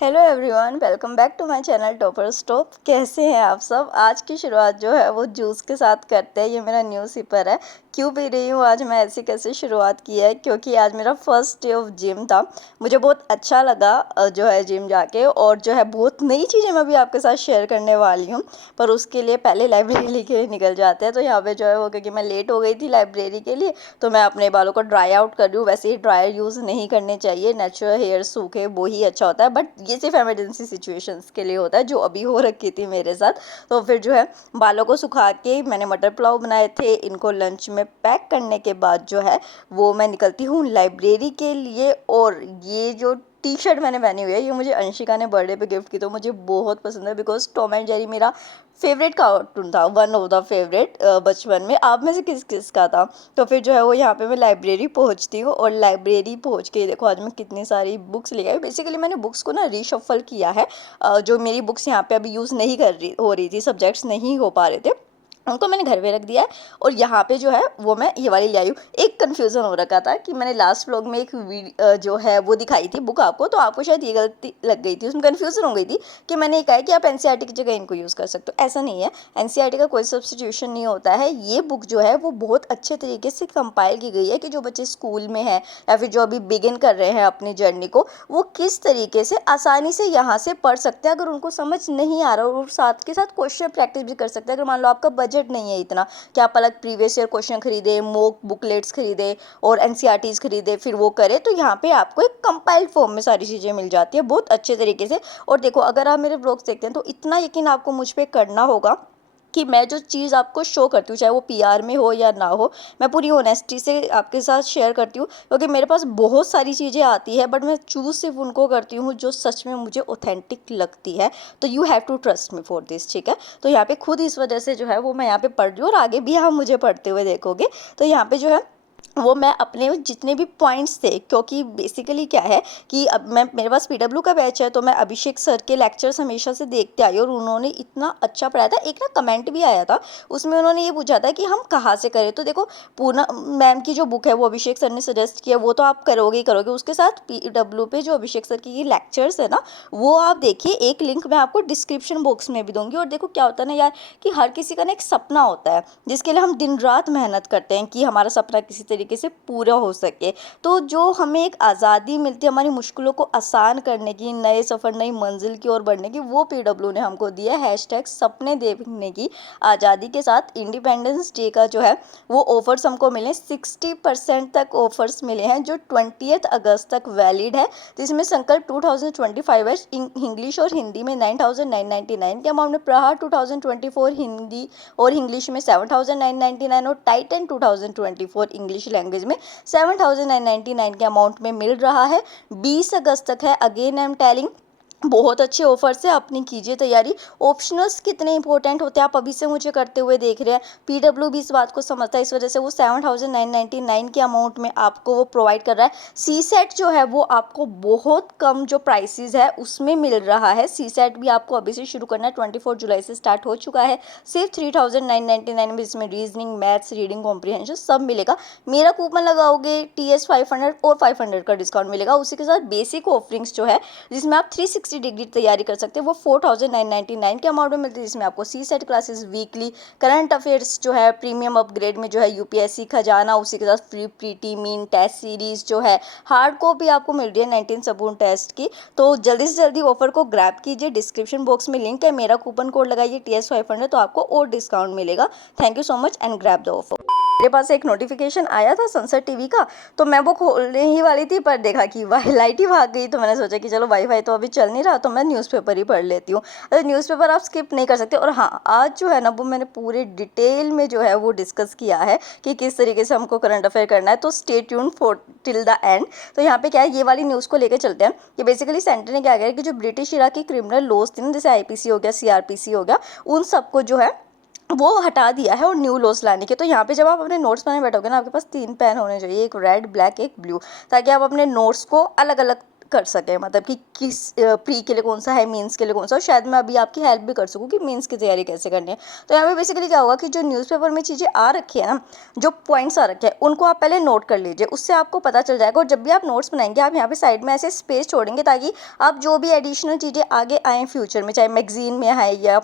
Hello everyone, welcome back to my channel topper stop. कैसे हैं आप सब। आज की शुरुआत जो है वो जूस के साथ करते हैं। ये मेरा न्यू सिपर है। क्यों पी रही हूँ आज मैं ऐसे कैसे शुरुआत की है, क्योंकि आज मेरा फर्स्ट डे ऑफ जिम था। मुझे बहुत अच्छा लगा जो है जिम जाके, और जो है बहुत नई चीज़ें मैं भी आपके साथ शेयर करने वाली हूँ। पर उसके लिए पहले लाइब्रेरी लेके निकल जाते हैं। तो यहाँ पे जो है वो, क्योंकि मैं लेट हो गई थी लाइब्रेरी के लिए, तो मैं अपने बालों को ड्राई आउट कर रही हूँ। वैसे ही ड्रायर यूज़ नहीं करने चाहिए, नेचुरल हेयर सूखे वो ही अच्छा होता है। बट ये सिर्फ इमरजेंसी सिचुएशंस के लिए होता है, जो अभी हो रखी थी मेरे साथ। तो फिर जो है बालों को सुखा के मैंने मटर पुलाव बनाए थे। इनको लंच में पैक करने के बाद जो है वो मैं निकलती हूँ लाइब्रेरी के लिए। और ये जो टी शर्ट मैंने पहनी हुई है, ये मुझे अंशिका ने बर्थडे पे गिफ्ट की, तो मुझे बहुत पसंद है। बिकॉज टॉम एंड जेरी मेरा फेवरेट कार्टून था, वन ऑफ द फेवरेट बचपन में। आप में से किस किस का था। तो फिर जो है वो यहाँ पे मैं लाइब्रेरी पहुँचती हूँ, और लाइब्रेरी पहुँच के देखो आज मैं कितनी सारी बुक्स ले आई। बेसिकली मैंने बुक्स को ना रीशफल किया है। जो मेरी बुक्स यहाँ पे अभी यूज़ नहीं कर रही हो रही थी, सब्जेक्ट्स नहीं हो पा रहे थे, उनको मैंने घर पे रख दिया है। और यहाँ पे जो है वो मैं ये वाली ले आई हूँ। एक कन्फ्यूज़न हो रखा था कि मैंने लास्ट व्लॉग में एक जो है वो दिखाई थी बुक आपको, तो आपको शायद ये गलती लग गई थी, उसमें कन्फ्यूज़न हो गई थी कि मैंने ये कहा है कि आप एनसीईआरटी की जगह इनको यूज़ कर सकते हो। ऐसा नहीं है, एनसीईआरटी का कोई सब्स्टिट्यूशन नहीं होता है। ये बुक जो है वो बहुत अच्छे तरीके से कंपाइल की गई है कि जो बच्चे स्कूल में हैं या फिर जो अभी बिगिन कर रहे हैं अपनी जर्नी को, वो किस तरीके से आसानी से यहाँ से पढ़ सकते हैं अगर उनको समझ नहीं आ रहा। और साथ के साथ क्वेश्चन प्रैक्टिस भी कर सकते हैं। अगर मान लो आपका बजट नहीं है इतना कि आप अलग प्रीवियस ईयर क्वेश्चन खरीदे, मॉक बुकलेट्स खरीदे और एनसीईआरटीज खरीदे फिर वो करे, तो यहाँ पे आपको एक कंपाइल्ड फॉर्म में सारी चीज़ें मिल जाती है बहुत अच्छे तरीके से। और देखो, अगर आप मेरे ब्लॉग्स देखते हैं तो इतना यकीन आपको मुझ पर करना होगा कि मैं जो चीज़ आपको शो करती हूँ, चाहे वो पीआर में हो या ना हो, मैं पूरी ऑनेस्टी से आपके साथ शेयर करती हूँ। क्योंकि मेरे पास बहुत सारी चीज़ें आती है, बट मैं चूज़ सिर्फ उनको करती हूँ जो सच में मुझे ऑथेंटिक लगती है। तो you have to trust me for this, ठीक है। तो यहाँ पे खुद इस वजह से जो है वो मैं यहाँ पे पढ़ रही हूँ, और आगे भी आप मुझे पढ़ते हुए देखोगे। तो यहाँ पे जो है वो मैं अपने जितने भी पॉइंट्स थे, क्योंकि बेसिकली क्या है कि अब मैं, मेरे पास पीडब्ल्यू का बैच है, तो मैं अभिषेक सर के लेक्चर्स हमेशा से देखते आई, और उन्होंने इतना अच्छा पढ़ाया था। एक ना कमेंट भी आया था, उसमें उन्होंने ये पूछा था कि हम कहाँ से करें। तो देखो, पूना मैम की जो बुक है वो अभिषेक सर ने सजेस्ट किया, वो तो आप करोगे ही करोगे। उसके साथ पीडब्ल्यू पे जो अभिषेक सर की लेक्चर्स है ना, वो आप देखिए। एक लिंक मैं आपको डिस्क्रिप्शन बॉक्स में भी दूंगी। और देखो क्या होता है ना यार, कि हर किसी का ना एक सपना होता है जिसके लिए हम दिन रात मेहनत करते हैं कि हमारा सपना किसी तरीके से पूरा हो सके। तो जो हमें एक आज़ादी मिलती है हमारी मुश्किलों को आसान करने की, नए सफ़र नई मंजिल की ओर बढ़ने की, वो पीडब्ल्यू ने हमको दिया है। हैशटैग सपने देखने की आज़ादी के साथ इंडिपेंडेंस डे का जो है वो ऑफर्स हमको मिले, 60% तक ऑफर्स मिले हैं, जो 20 अगस्त तक वैलिड है। जिसमें संकल्प 2025 है इंग्लिश और हिंदी में 9,999 के अमाउंट में, प्रहार 2024 हिंदी और इंग्लिश में 7,999, और टाइटन 2024 इंग्लिश लैंग्वेज में 7,999 के अमाउंट में मिल रहा है। 20 अगस्त तक है। अगेन आई एम टेलिंग, बहुत अच्छे ऑफर से अपनी कीजिए तैयारी। ऑप्शनल्स कितने इंपॉर्टेंट होते हैं आप अभी से मुझे करते हुए देख रहे हैं। पीडब्ल्यू भी इस बात को समझता है, इस वजह से वो 7,999 के अमाउंट में आपको वो प्रोवाइड कर रहा है। सी सेट जो है वो आपको बहुत कम जो प्राइसेस है उसमें मिल रहा है। सी सेट भी आपको अभी से शुरू करना है, 24 जुलाई से स्टार्ट हो चुका है। सिर्फ 3,999 में इसमें रीजनिंग, मैथ्स, रीडिंग कॉम्प्रिहेंशन सब मिलेगा। मेरा कूपन लगाओगे TS 500 और 500 का डिस्काउंट मिलेगा। उसी के साथ बेसिक ऑफरिंग्स जो है जिसमें आप 360 डिग्री तैयारी कर सकते हैं, वो 4,999 के अमाउंट में मिलती है। जिसमें आपको C SAT classes weekly, current affairs जो है प्रीमियम अपग्रेड में जो है यूपीएससी खजाना, उसी के साथ free pretty mean test series जो है हार्ड कॉपी आपको मिल रही है 19 सबून टेस्ट की। तो जल्दी से जल्दी ऑफर को ग्रैब कीजिए। डिस्क्रिप्शन बॉक्स में लिंक है, मेरा कूपन कोड लगाइए TS 500, तो आपको और डिस्काउंट मिलेगा। Thank you so much and grab the offer. मेरे पास एक नोटिफिकेशन आया था सनसेट टीवी का, तो मैं वो खोलने ही वाली थी, पर देखा कि लाइट ही भाग गई। तो मैंने सोचा कि चलो वाईफाई तो अभी चल नहीं रहा, तो मैं न्यूज़पेपर ही पढ़ लेती हूँ। न्यूज़पेपर आप स्किप नहीं कर सकते। और हाँ, आज जो है ना वो मैंने पूरे डिटेल में जो है वो डिस्कस किया है कि किस तरीके से हमको करंट अफेयर करना है। तो stay tune for till the end. तो यहाँ पे क्या है, ये वाली न्यूज़ को लेकर चलते हैं कि बेसिकली सेंटर ने क्या किया कि जो ब्रिटिश इरा की क्रिमिनल लॉज थी ना, जैसे आईपीसी हो गया, सीआरपीसी हो गया, उन सबको जो है वो हटा दिया है और न्यू लॉस लाने के। तो यहाँ पे जब आप अपने नोट्स बनाने बैठोगे ना, आपके पास 3 पेन होने चाहिए, एक रेड, ब्लैक, एक ब्लू, ताकि आप अपने नोट्स को अलग अलग कर सकें, मतलब कि किस प्री के लिए कौन सा है, मेंस के लिए कौन सा, और शायद मैं अभी आपकी हेल्प भी कर सकूँ कि मेंस की तैयारी कैसे करनी है। तो यहाँ पे बेसिकली क्या होगा कि जो न्यूज़पेपर में चीज़ें आ रखी है ना, जो पॉइंट्स आ रखे हैं उनको आप पहले नोट कर लीजिए, उससे आपको पता चल जाएगा। और जब भी आप नोट्स बनाएंगे आप यहाँ पे साइड में ऐसे स्पेस छोड़ेंगे ताकि आप जो भी एडिशनल चीज़ें आगे आएँ फ्यूचर में, चाहे मैगजीन में आए या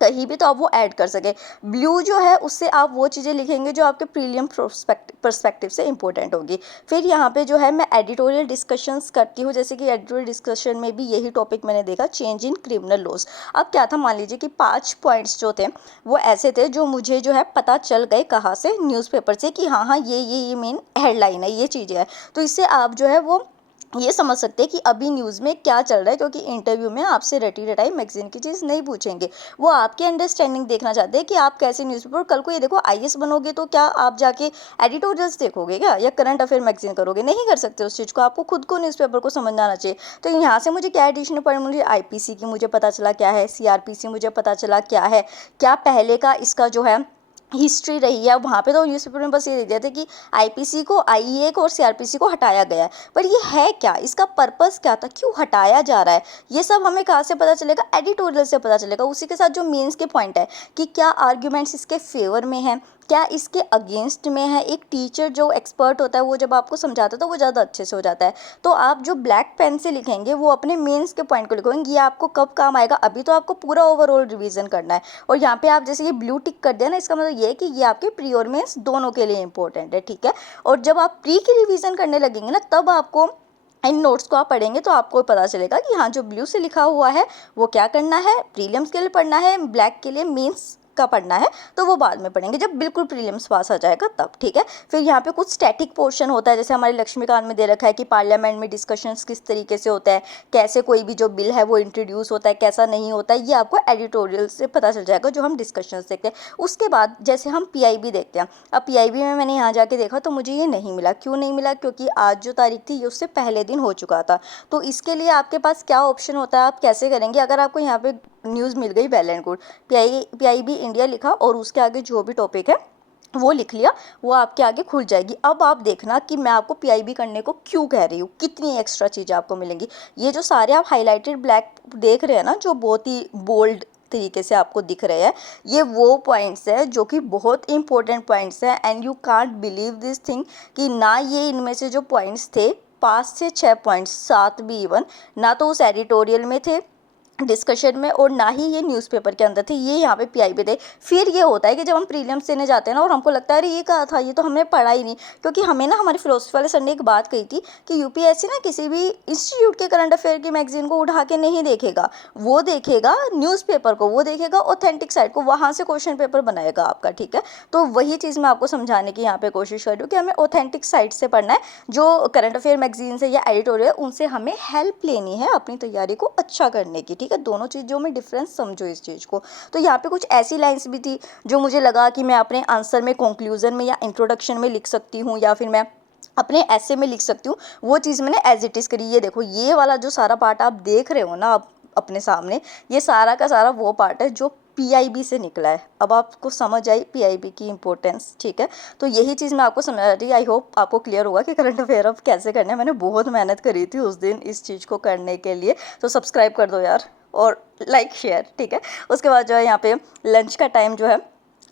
कहीं भी, तो आप वो ऐड कर सके। ब्लू जो है उससे आप वो चीज़ें लिखेंगे जो आपके प्रीलियम पर्सपेक्टिव से इंपॉर्टेंट होगी। फिर यहाँ पे जो है मैं एडिटोरियल डिस्कशंस करती हूँ, जैसे कि एडिटोरियल डिस्कशन में भी यही टॉपिक मैंने देखा, चेंज इन क्रिमिनल लॉज। अब क्या था, मान लीजिए कि 5 पॉइंट्स जो थे वो ऐसे थे जो मुझे जो है पता चल गए, कहाँ से, न्यूज़पेपर से, कि हाँ हाँ ये मेन हेडलाइन है, ये चीज़ें हैं। तो इससे आप जो है वो ये समझ सकते हैं कि अभी न्यूज़ में क्या चल रहा है, क्योंकि इंटरव्यू में आपसे रटी रटाई मैगजीन की चीज़ नहीं पूछेंगे। वो आपकी अंडरस्टैंडिंग देखना चाहते हैं कि आप कैसे न्यूज़पेपर, कल को ये देखो आईएएस बनोगे तो क्या आप जाके एडिटोरियल्स देखोगे क्या, या करंट अफेयर मैगजीन करोगे, नहीं कर सकते उस चीज़ को, आपको खुद को न्यूज़पेपर को समझना आना चाहिए। तो यहाँ से मुझे क्या एडिशनल पॉइंट, मुझे आईपीसी की मुझे पता चला क्या है, सीआरपीसी मुझे पता चला क्या है, क्या पहले का इसका जो है हिस्ट्री रही है। वहाँ पे तो न्यूज़पेपर में बस ये दे दिया था कि आईपीसी को, आईए को और सीआरपीसी को हटाया गया है, पर ये है क्या, इसका पर्पस क्या था, क्यों हटाया जा रहा है, ये सब हमें कहाँ से पता चलेगा, एडिटोरियल से पता चलेगा। उसी के साथ जो मेंस के पॉइंट है कि क्या आर्ग्यूमेंट्स इसके फेवर में हैं, क्या इसके अगेंस्ट में है। एक टीचर जो एक्सपर्ट होता है वो जब आपको समझाता है तो वो ज़्यादा अच्छे से हो जाता है। तो आप जो ब्लैक पेन से लिखेंगे वो अपने मेंस के पॉइंट को लिखेंगे, ये आपको कब काम आएगा, अभी तो आपको पूरा ओवरऑल रिवीजन करना है। और यहाँ पे आप जैसे ये ब्लू टिक कर दिया ना, इसका मतलब ये है कि ये आपके प्री और मेंस दोनों के लिए इंपॉर्टेंट है, ठीक है। और जब आप प्री की रिवीजन करने लगेंगे ना, तब आपको इन नोट्स को आप पढ़ेंगे तो आपको पता चलेगा कि हाँ, जो ब्लू से लिखा हुआ है वो क्या करना है, प्रीलिम्स के लिए पढ़ना है, ब्लैक के लिए मेंस का पढ़ना है, तो वो बाद में पढ़ेंगे जब बिल्कुल प्रीलिम्स पास आ जाएगा तब, ठीक है। फिर यहाँ पे कुछ स्टैटिक पोर्शन होता है, जैसे हमारे लक्ष्मीकांत में दे रखा है कि पार्लियामेंट में डिस्कशंस किस तरीके से होता है, कैसे कोई भी जो बिल है वो इंट्रोड्यूस होता है, कैसा नहीं होता है, ये आपको एडिटोरियल से पता चल जाएगा जो हम डिस्कशंस देखते हैं। उसके बाद जैसे हम पीआईबी देखते हैं, अब पीआईबी में मैंने यहाँ जाके देखा तो मुझे ये नहीं मिला। क्यों नहीं मिला, क्योंकि आज जो तारीख थी ये उससे पहले दिन हो चुका था। तो इसके लिए आपके पास क्या ऑप्शन होता है, आप कैसे करेंगे, अगर आपको यहाँ पे न्यूज़ मिल गई well and good, PIB India लिखा और उसके आगे जो भी टॉपिक है वो लिख लिया, वो आपके आगे खुल जाएगी। अब आप देखना कि मैं आपको पीआईबी करने को क्यों कह रही हूँ, कितनी एक्स्ट्रा चीज़ें आपको मिलेंगी। ये जो सारे आप हाईलाइटेड ब्लैक देख रहे हैं ना, जो बहुत ही बोल्ड तरीके से आपको दिख रहे हैं, ये वो पॉइंट्स हैं जो कि बहुत इंपॉर्टेंट पॉइंट्स हैं। And you can't believe this thing कि ना ये इनमें से जो पॉइंट्स थे 5 से 6 पॉइंट्स, 7 भी इवन, ना तो उस एडिटोरियल में थे डिस्कशन में, और ना ही ये न्यूज़पेपर के अंदर थे, ये यहाँ पे पीआई पे थे। फिर ये होता है कि जब हम प्रीलिम्स देने जाते हैं ना और हमको लगता है अरे ये कहा था, ये तो हमने पढ़ा ही नहीं, क्योंकि हमें ना हमारे फिलोसफी वाले सर ने एक बात कही थी कि यूपीएससी ना किसी भी इंस्टीट्यूट के करंट अफेयर की मैगजीन को उठा के नहीं देखेगा, वो देखेगा न्यूज़पेपर को, वो देखेगा ऑथेंटिक साइट को, वहाँ से क्वेश्चन पेपर बनाएगा आपका, ठीक है। तो वही चीज़ मैं आपको समझाने की यहाँ पे कोशिश कर रही हूँ कि हमें ऑथेंटिक साइट से पढ़ना है, जो करंट अफेयर मैगजीन से या एडिटोरियल, उनसे हमें हेल्प लेनी है अपनी तैयारी को अच्छा करने की, ठीक है। दोनों चीज़ों में डिफरेंस समझो इस चीज़ को। तो यहाँ पे कुछ ऐसी लाइंस भी थी जो मुझे लगा कि मैं अपने आंसर में, कंक्लूजन में या इंट्रोडक्शन में लिख सकती हूँ, या फिर मैं अपने ऐसे में लिख सकती हूँ। वो चीज़ मैंने एज इट इज़ करी। ये देखो, ये वाला जो सारा पार्ट आप देख रहे हो ना आप अपने सामने, ये सारा का सारा वो पार्ट है जो पीआईबी से निकला है। अब आपको समझ आई पीआईबी की इंपॉर्टेंस, ठीक है। तो यही चीज़ मैं आपको समझा रही। आई होप आपको क्लियर होगा कि करंट अफेयर अब कैसे करना है। मैंने बहुत मेहनत करी थी उस दिन इस चीज़ को करने के लिए, तो सब्सक्राइब कर दो यार, और लाइक शेयर, ठीक है। उसके बाद जो है यहाँ पे लंच का टाइम जो है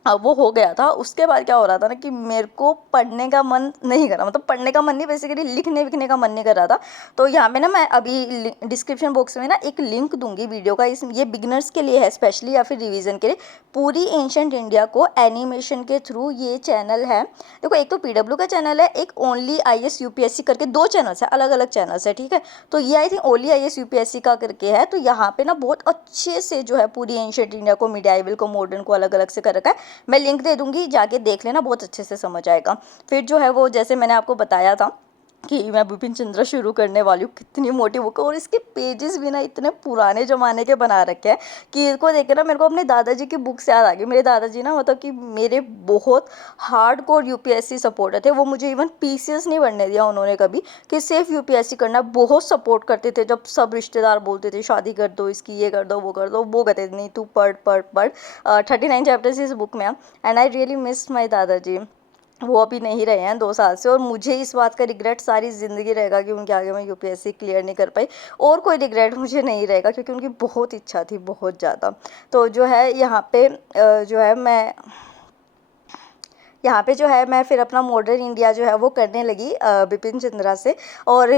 अब वो हो गया था। उसके बाद क्या हो रहा था ना कि मेरे को पढ़ने का मन नहीं कर रहा, मतलब पढ़ने का मन नहीं, बेसिकली लिखने विखने का मन नहीं कर रहा था। तो यहाँ पे ना मैं अभी डिस्क्रिप्शन बॉक्स में ना एक लिंक दूंगी वीडियो का, इस ये बिगनर्स के लिए है स्पेशली, या फिर रिवीजन के लिए। पूरी एंशंट इंडिया को एनिमेशन के थ्रू ये चैनल है। देखो, एक तो पीडब्ल्यू का चैनल है, एक ओनली आईएएस यूपीएससी करके, 2 चैनल्स है, अलग अलग चैनल्स है, ठीक है। तो ये I think only IAS UPSC का करके है। तो यहाँ पे ना बहुत अच्छे से जो है पूरी एंशंट इंडिया को, मिडाइवल को, मॉडर्न को अलग अलग से कर रखा है। मैं लिंक दे दूंगी, जाके देख लेना, बहुत अच्छे से समझ आएगा। फिर जो है वो, जैसे मैंने आपको बताया था कि मैं बिपिन चंद्र शुरू करने वाली हूँ, कितनी मोटी बुक है, और इसके पेजेस भी ना इतने पुराने ज़माने के बना रखे हैं कि इसको देख के ना मेरे को अपने दादाजी की बुक से याद आ गई। मेरे दादाजी ना, मतलब कि मेरे बहुत हार्ड कोर यूपीएससी सपोर्टर थे। वो मुझे इवन पीसीएस नहीं बनने दिया उन्होंने कभी, कि सिर्फ यूपीएससी करना। बहुत सपोर्ट करते थे, जब सब रिश्तेदार बोलते थे शादी कर दो इसकी, ये कर दो वो कर दो, वो कहते थे नहीं तू पढ़ पढ़ पढ़। 39 चैप्टर्स इस बुक में। And I really miss my दादाजी। वो अभी नहीं रहे हैं 2 साल से, और मुझे इस बात का रिग्रेट सारी ज़िंदगी रहेगा कि उनके आगे मैं यूपीएससी क्लियर नहीं कर पाई। और कोई रिग्रेट मुझे नहीं रहेगा, क्योंकि उनकी बहुत इच्छा थी, बहुत ज़्यादा। तो जो है यहाँ पे जो है मैं यहाँ पे जो है मैं फिर अपना मॉडर्न इंडिया जो है वो करने लगी बिपिन चंद्रा से। और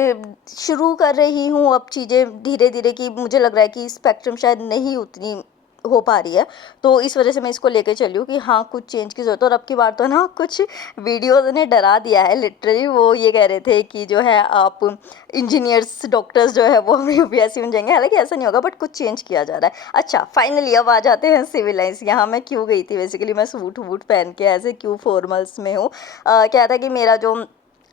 शुरू कर रही हूँ अब चीज़ें धीरे धीरे, कि मुझे लग रहा है कि स्पेक्ट्रम शायद नहीं उतनी हो पा रही है, तो इस वजह से मैं इसको लेके चली हूँ कि हाँ कुछ चेंज की ज़रूरत है। और अब की बार तो ना कुछ वीडियोज़ ने डरा दिया है लिटरली। वो ये कह रहे थे कि जो है आप इंजीनियर्स डॉक्टर्स जो है वो यूपीएससी बन जाएंगे, हालांकि ऐसा नहीं होगा, बट कुछ चेंज किया जा रहा है। अच्छा, फाइनली अब आ जाते हैं सिविल लाइंस। यहाँ मैं क्यों गई थी, बेसिकली मैं सूट वूट पहन के ऐसे क्यों फॉर्मल्स में हूँ। क्या था कि मेरा जो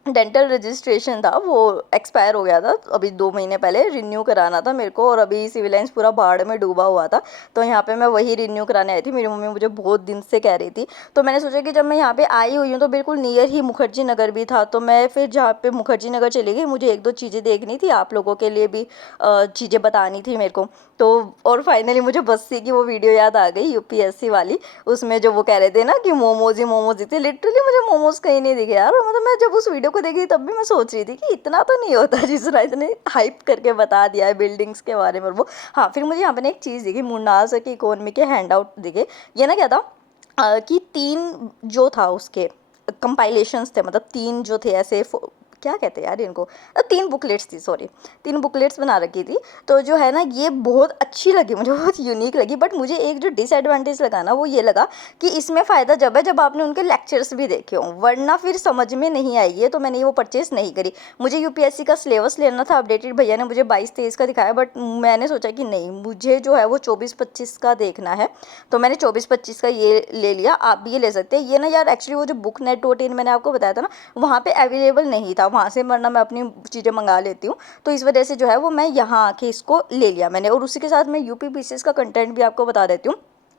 डेंटल रजिस्ट्रेशन था वो एक्सपायर हो गया था अभी 2 महीने पहले, रिन्यू कराना था मेरे को। और अभी सिविल लाइंस पूरा बाढ़ में डूबा हुआ था, तो यहाँ पे मैं वही रिन्यू कराने आई थी। मेरी मम्मी मुझे बहुत दिन से कह रही थी, तो मैंने सोचा कि जब मैं यहाँ पे आई हुई हूँ तो बिल्कुल नियर ही मुखर्जी नगर भी था, तो मैं फिर जहाँ पे मुखर्जी नगर चली गई। मुझे 1-2 चीज़ें देखनी थी, आप लोगों के लिए भी चीज़ें बतानी थी मेरे को। तो और फाइनली मुझे बस्सी की वो वीडियो याद आ गई, यूपीएससी वाली। उसमें जो वो कह रहे थे ना कि मोमोज ही मोमोज थे, लिटरली मुझे मोमोज कहीं नहीं दिखे यार। मतलब मैं जब उस वीडियो को देखी तब भी मैं सोच रही थी कि इतना तो नहीं होता जितना इतने हाइप करके बता दिया है बिल्डिंग्स के बारे में वो। हाँ, फिर मुझे यहाँ पे ना एक चीज़ दिखी, मुन्नार की इकोनॉमी के हैंड आउट दिखे। ये ना क्या था कि 3 जो था उसके कंपाइलेशंस थे, मतलब 3 जो थे ऐसे क्या कहते हैं यार इनको, 3 बुकलेट्स थी, सॉरी 3 बुकलेट्स बना रखी थी। तो जो है ना ये बहुत अच्छी लगी मुझे, बहुत यूनिक लगी। बट मुझे एक जो डिसएडवांटेज लगा ना वो ये लगा कि इसमें फ़ायदा जब है जब आपने उनके लेक्चर्स भी देखे हों, वरना फिर समझ में नहीं आएगी। तो मैंने वो परचेज़ नहीं करी। मुझे यूपीएससी का सिलेबस लेना था अपडेटेड, भैया ने मुझे 22-23 का दिखाया, बट मैंने सोचा कि नहीं, मुझे जो है वो 24-25 का देखना है। तो मैंने 24-25 का ये ले लिया। आप भी ये ले सकते हैं। ये ना यार एक्चुअली वो जो बुक नेट .in मैंने आपको बताया था ना, वहाँ पे अवेलेबल नहीं था, वहाँ से वरना मैं अपनी चीज़ें मंगा लेती हूँ। तो इस वजह से जो है वो मैं यहाँ आके इसको ले लिया मैंने। और उसी के साथ मैं यूपी पीसीएस का कंटेंट भी आपको बता देती हूँ।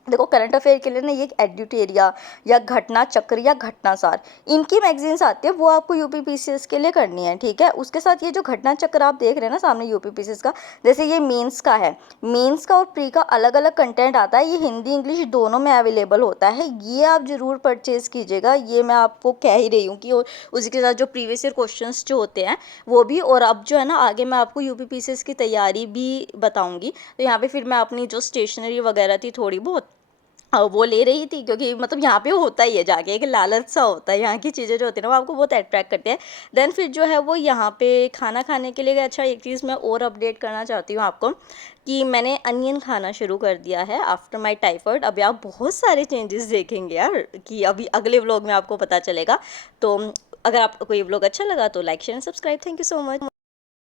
देखो, करंट अफेयर के लिए ना ये एक एड्यूटेरिया या घटना चक्र या घटनासार, इनकी मैगजीन्स आती है, वो आपको यूपी पीसीएस के लिए करनी है, ठीक है। उसके साथ ये जो घटना चक्र आप देख रहे हैं ना सामने यूपी पीसीएस का, जैसे ये मेंस का है, मेंस का और प्री का अलग अलग कंटेंट आता है। ये हिंदी इंग्लिश दोनों में अवेलेबल होता है। ये आप ज़रूर परचेज़ कीजिएगा, ये मैं आपको कह ही रही हूँ कि उसी के साथ जो प्रीवियस ईयर क्वेश्चंस जो होते हैं वो भी। और अब जो है ना आगे मैं आपको यूपी पीसीएस की तैयारी भी बताऊँगी। तो यहाँ पे फिर मैं अपनी जो स्टेशनरी वगैरह थी थोड़ी बहुत वो ले रही थी, क्योंकि मतलब यहाँ पे होता ही है, जाके एक लालच सा होता है। यहाँ की चीज़ें जो होती है ना वो आपको बहुत अट्रैक्ट करते हैं। देन फिर जो है वो यहाँ पे खाना खाने के लिए गए। अच्छा, एक चीज़ मैं और अपडेट करना चाहती हूँ आपको कि मैंने अनियन खाना शुरू कर दिया है आफ्टर माई टाइफाइड। अभी आप बहुत सारे चेंजेस देखेंगे यार, कि अभी अगले व्लॉग में आपको पता चलेगा। तो अगर आपको कोई व्लॉग अच्छा लगा तो like share and subscribe. Thank you so much.